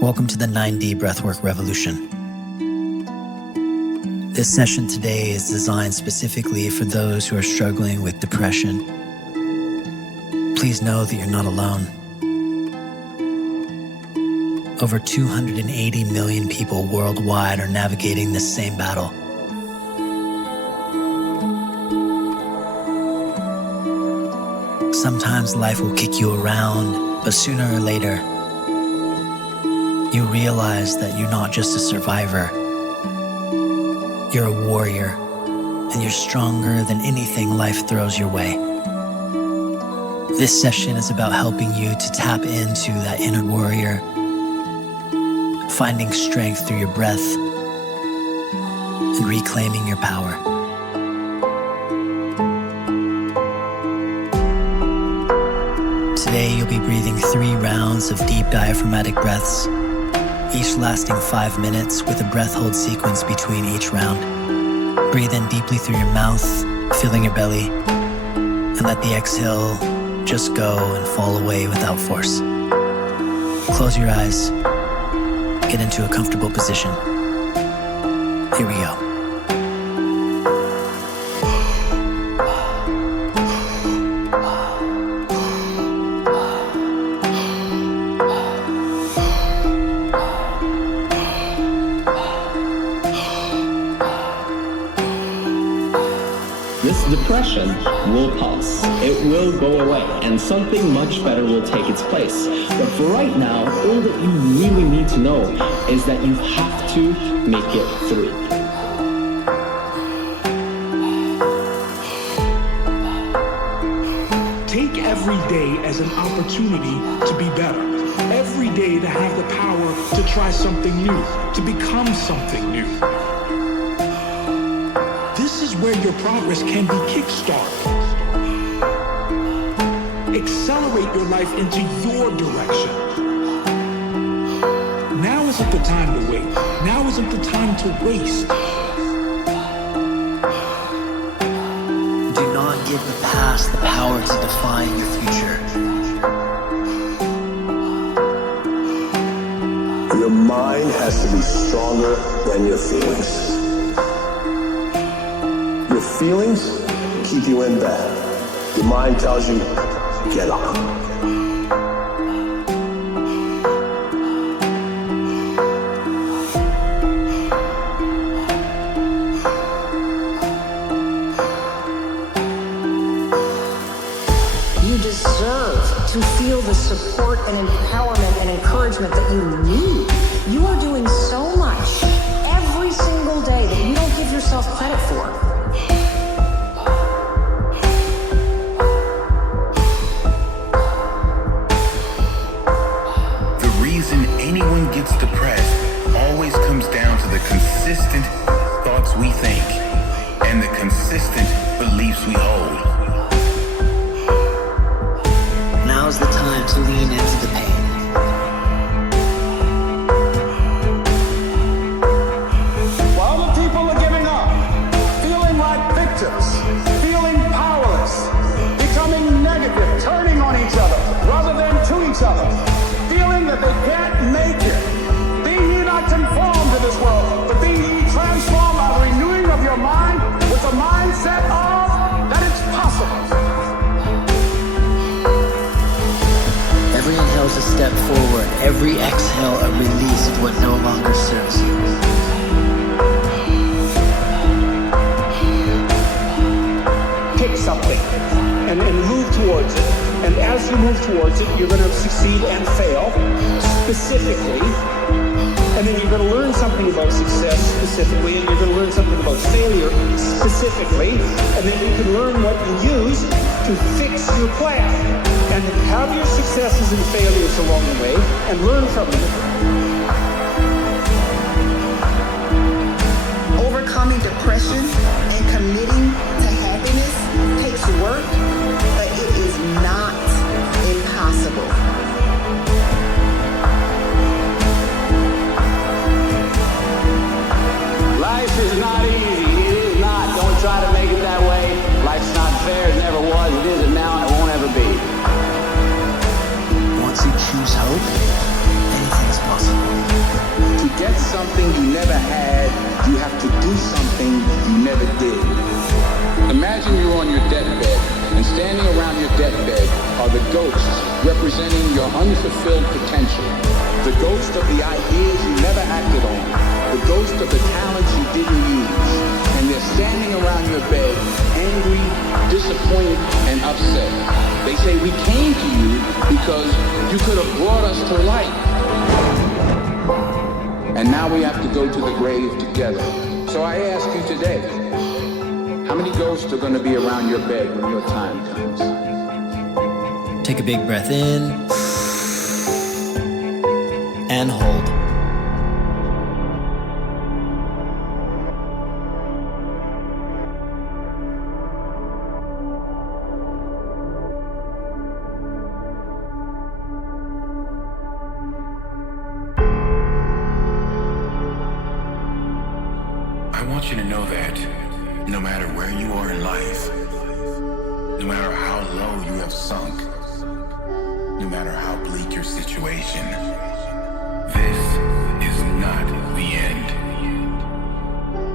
Welcome to the 9D Breathwork Revolution. This session today is designed specifically for those who are struggling with depression. Please know that you're not alone. Over 280 million people worldwide are navigating this same battle. Sometimes life will kick you around, but sooner or later, you realize that you're not just a survivor. You're a warrior, and you're stronger than anything life throws your way. This session is about helping you to tap into that inner warrior, finding strength through your breath, and reclaiming your power. Today, you'll be breathing 3 rounds of deep diaphragmatic breaths, each lasting 5 minutes with a breath hold sequence between each round. Breathe in deeply through your mouth, filling your belly, and let the exhale just go and fall away without force. Close your eyes, get into a comfortable position. Here we go. This depression will pass. It will go away, and something much better will take its place. But for right now, all that you really need to know is that you have to make it through. Take every day as an opportunity to be better. Every day to have the power to try something new, to become something new. This is where your progress can be kickstarted. Accelerate your life into your direction. Now isn't the time to wait. Now isn't the time to waste. Do not give the past the power to define your future. Your mind has to be stronger than your feelings. Your feelings keep you in bed. Your mind tells you, get up. You deserve to feel the support and empowerment and encouragement that you need. You are doing so much every single day that you don't give yourself credit for. Anyone gets depressed always comes down to the consistent thoughts we think and the consistent beliefs we hold. Now is the time to lean into the pain. While the people are giving up, feeling like victims, feeling powerless, becoming negative, turning on each other rather than to each other, feeling that they can't make it. Be ye not conformed to this world, but be ye transformed by the renewing of your mind with the mindset of that it's possible. Every inhale is a step forward. Every exhale a release of what no longer serves you. Pick something and move towards it. And as you move towards it, you're going to succeed and fail specifically. And then you're going to learn something about success specifically, and you're going to learn something about failure specifically. And then you can learn what you use to fix your plan. And have your successes and failures along the way and learn from them. Overcoming depression and committing to happiness takes work, but it is not impossible. Life is not easy. It is not. Don't try to make it that way. Life's not fair. It never was. It isn't now, and it won't ever be. Once you choose hope, anything is possible. something you never had, you have to do something you never did. Imagine you're on your deathbed, and standing around your deathbed are the ghosts representing your unfulfilled potential. The ghost of the ideas you never acted on. The ghost of the talents you didn't use. And they're standing around your bed, angry, disappointed, and upset. They say, we came to you because you could have brought us to light. And now we have to go to the grave together. So I ask you today, how many ghosts are going to be around your bed when your time comes? Take a big breath in and hold. I want you to know that no matter where you are in life, no matter how low you have sunk, no matter how bleak your situation, this is not the end.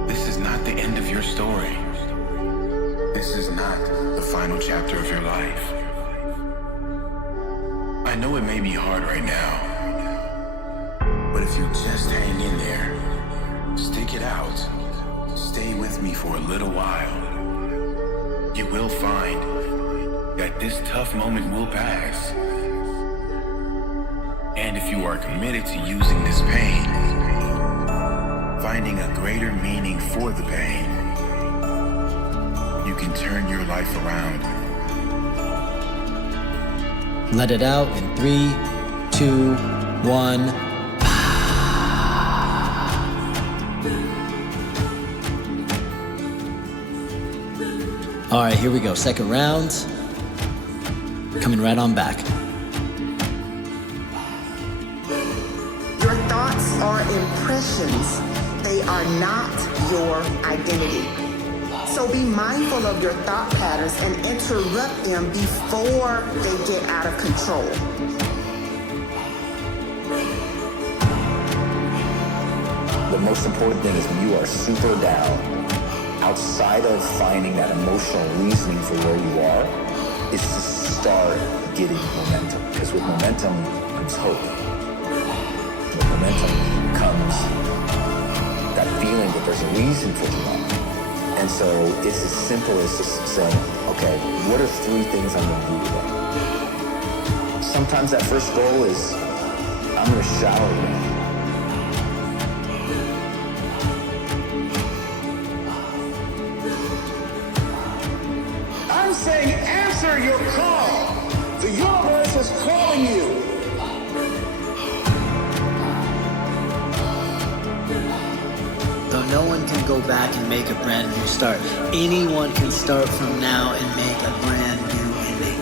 This is not the end of your story. This is not the final chapter of your life. I know it may be hard right now, but if you just hang in there, stick it out, stay with me for a little while, you will find that this tough moment will pass. And if you are committed to using this pain, finding a greater meaning for the pain, you can turn your life around. Let it out in 3, 2, 1. All right, here we go. Second round. Coming right on back. Your thoughts are impressions. They are not your identity. So be mindful of your thought patterns and interrupt them before they get out of control. The most important thing is when you are super down, outside of finding that emotional reasoning for where you are, is to start getting momentum. Because with momentum comes hope. With momentum comes that feeling that there's a reason for tomorrow. And so it's as simple as just saying, okay, what are 3 things I'm going to do today? Sometimes that first goal is, I'm going to shower today. I'm saying answer your call. The universe is calling you. Though no one can go back and make a brand new start, anyone can start from now and make a brand new ending.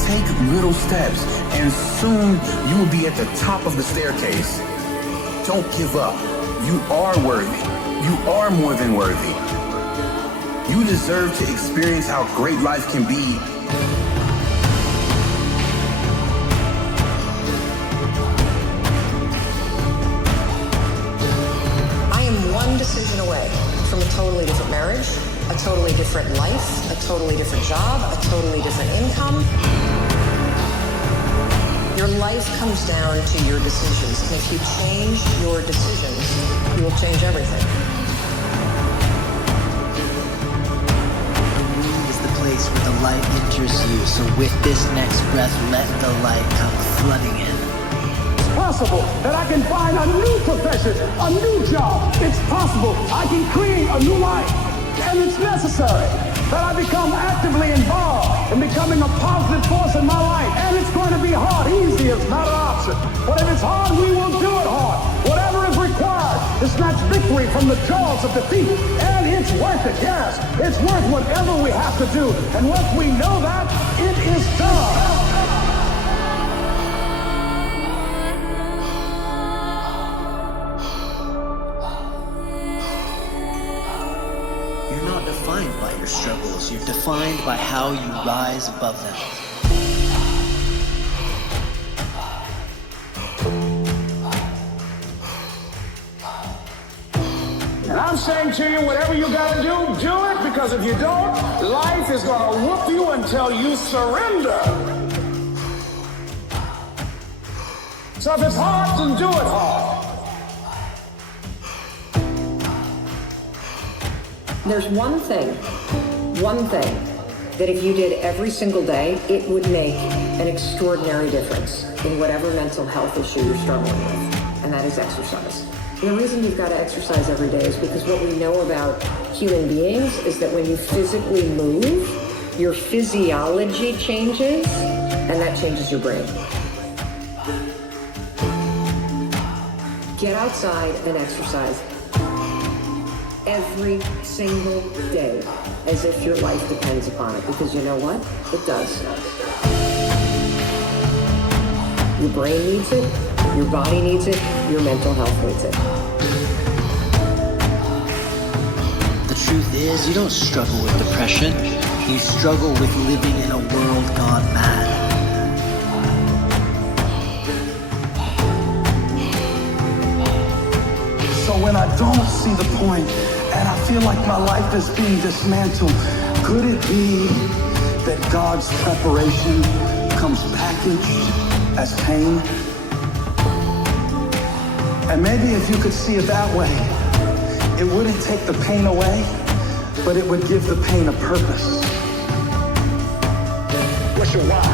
Take little steps, and soon you will be at the top of the staircase. Don't give up. You are worthy. You are more than worthy. You deserve to experience how great life can be. I am one decision away from a totally different marriage, a totally different life, a totally different job, a totally different income. Your life comes down to your decisions, and if you change your decisions, you will change everything. The womb is the place where the light enters you, so with this next breath, let the light come flooding in. It's possible that I can find a new profession, a new job. It's possible I can create a new life. And it's necessary that I become actively involved in becoming a positive force in my life. And it's going to be hard. Easy is not an option. But if it's hard, we will do it hard. Whatever is required to snatch victory from the jaws of defeat. And it's worth it, yes. It's worth whatever we have to do. And once we know that, it is done. You're not defined by your struggles. You're defined by how you rise above them. I'm saying to you, whatever you gotta do, do it, because if you don't, life is gonna whoop you until you surrender. So if it's hard, then do it hard. There's one thing that if you did every single day, it would make an extraordinary difference in whatever mental health issue you're struggling with, and that is exercise. And the reason you've got to exercise every day is because what we know about human beings is that when you physically move, your physiology changes, and that changes your brain. Get outside and exercise every single day as if your life depends upon it, because you know what? It does. Your brain needs it, your body needs it, your mental health needs it. The truth is, you don't struggle with depression. You struggle with living in a world gone mad. So when I don't see the point, and I feel like my life is being dismantled, could it be that God's preparation comes packaged as pain? And maybe if you could see it that way, it wouldn't take the pain away, but it would give the pain a purpose. What's your why?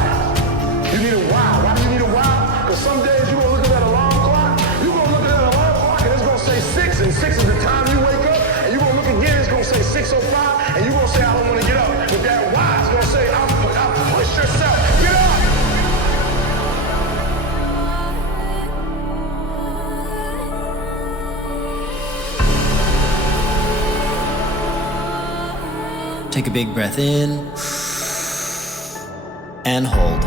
You need a why. Why do you need a why? Because some days you're going to look at that alarm clock, you're going to look at that alarm clock, and it's going to say 6, and 6 is the time you wake up, and you're going to look again, it's going to say 6:05, and you're going to say, I don't want to get up. But that why is going to say, I'll push yourself, get up! Take a big breath in and hold.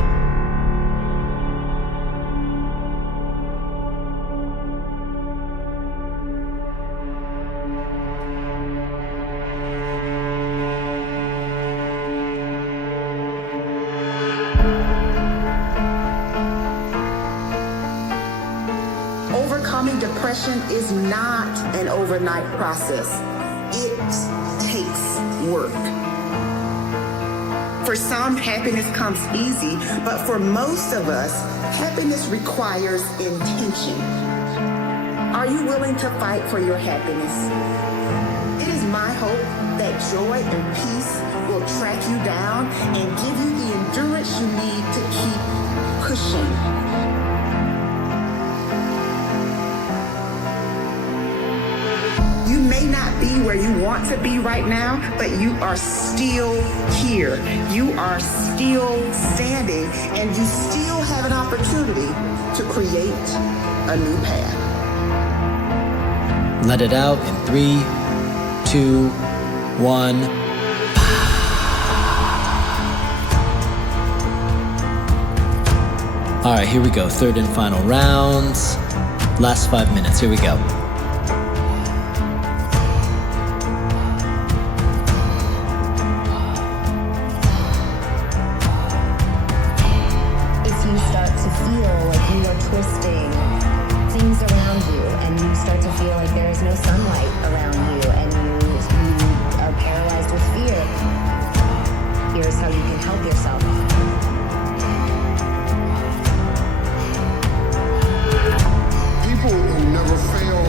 Overcoming depression is not an overnight process. It takes work. For some, happiness comes easy, but for most of us, happiness requires intention. Are you willing to fight for your happiness? It is my hope that joy and peace will track you down and give you the endurance you need to keep pushing. You may not be where you want to be right now, but you are still here. You are still standing, and you still have an opportunity to create a new path. Let it out in 3, 2, 1. All right, here we go. Third and final rounds. Last 5 minutes. Here we go. People who never fail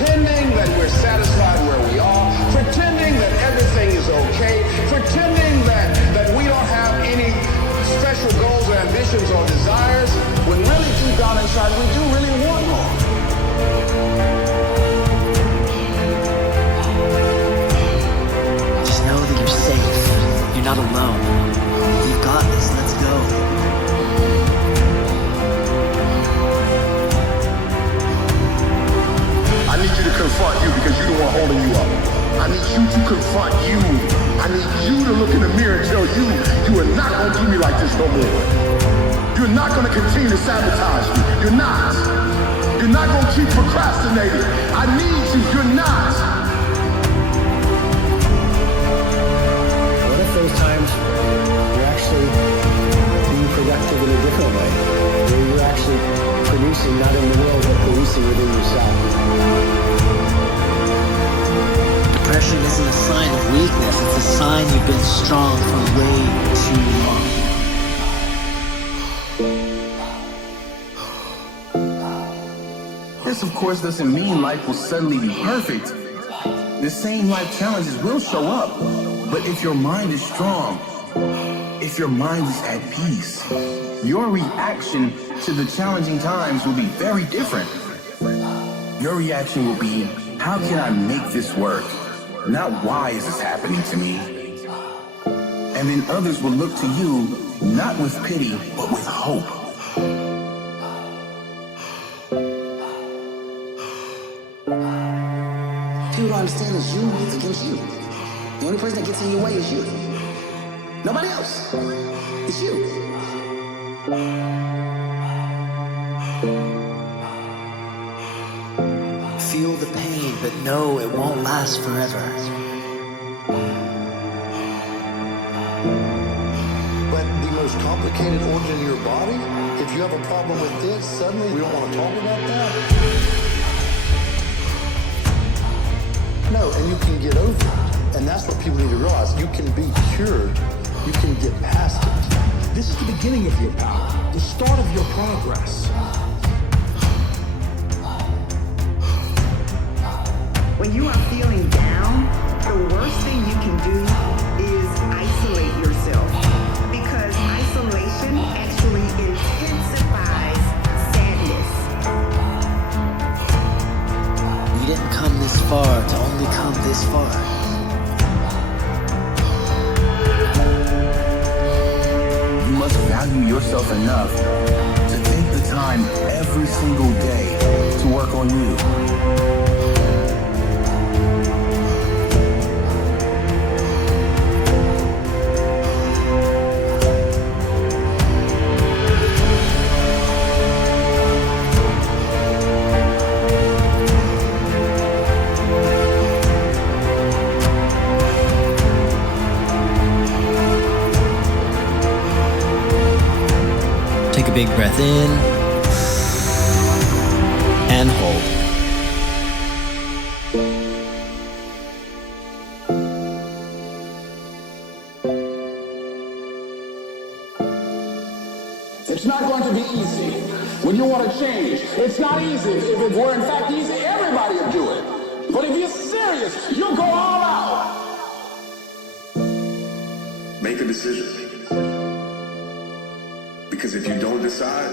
pretending that we're satisfied where we are, pretending that everything is okay, pretending that we don't have any special goals or ambitions or desires, when really deep down inside we do really want more. Just know that you're safe. You're not alone. You've got this. Let's go. I need you to confront you because you're the one holding you up. I need you to confront you. I need you to look in the mirror and tell you, you are not going to do me like this no more. You're not going to continue to sabotage me. You're not. You're not going to keep procrastinating. I need you. You're not. What if those times you're actually being productive in a different way? Where you're actually producing not in the world, but producing within yourself. Depression isn't a sign of weakness. It's a sign you've been strong for way too long. This, of course, doesn't mean life will suddenly be perfect. The same life challenges will show up. But if your mind is strong, if your mind is at peace, your reaction to the challenging times will be very different. Your reaction will be, how can I make this work? Not why is this happening to me? And then others will look to you, not with pity, but with hope. People don't understand is you is against you. The only person that gets in your way is you. Nobody else. It's you. Feel the pain, but know it won't last forever. But the most complicated organ in your body, if you have a problem with this, suddenly we don't want to talk about that. No, and you can get over it. And that's what people need to realize. You can be cured. You can get past it. This is the beginning of your power, the start of your progress. When you are feeling down, the worst thing you can do is isolate yourself, because isolation actually intensifies sadness. You didn't come this far to only come this far. You must value yourself enough to take the time every single day to work on you. Take a big breath in and hold. It's not going to be easy when you want to change. It's not easy. If it were in fact easy, everybody would do it. But if you're serious, you'll go all out. Make a decision. Because if you don't decide,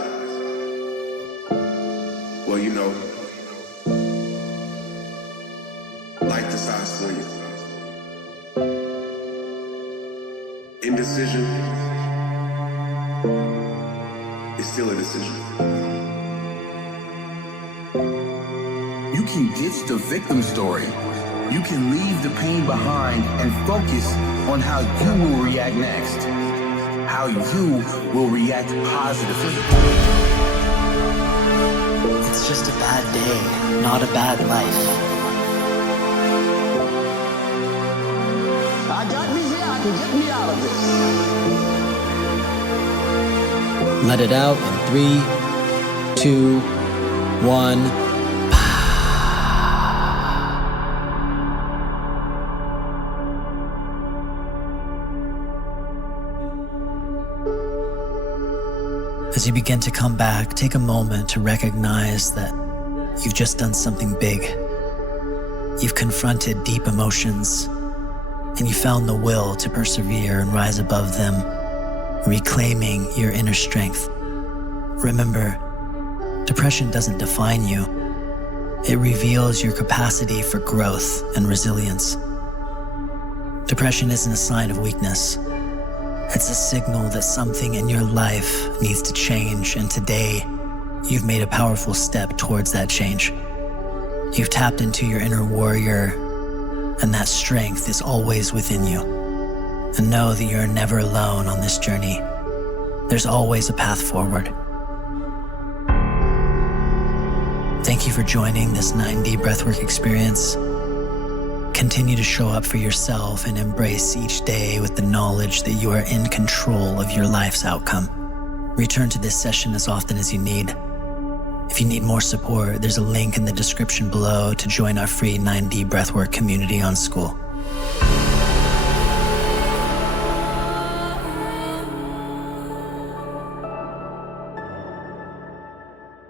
well, you know, life decides for you. Indecision is still a decision. You can ditch the victim story. You can leave the pain behind and focus on how you will react next. How you will react positively. It's just a bad day, not a bad life. I got me here. I can get me out of this. Let it out in 3, 2, 1. As you begin to come back, take a moment to recognize that you've just done something big. You've confronted deep emotions, and you found the will to persevere and rise above them, reclaiming your inner strength. Remember, depression doesn't define you. It reveals your capacity for growth and resilience. Depression isn't a sign of weakness. It's a signal that something in your life needs to change, and today, you've made a powerful step towards that change. You've tapped into your inner warrior, and that strength is always within you. And know that you're never alone on this journey. There's always a path forward. Thank you for joining this 9D breathwork experience. Continue to show up for yourself and embrace each day with the knowledge that you are in control of your life's outcome. Return to this session as often as you need. If you need more support, there's a link in the description below to join our free 9D breathwork community on School.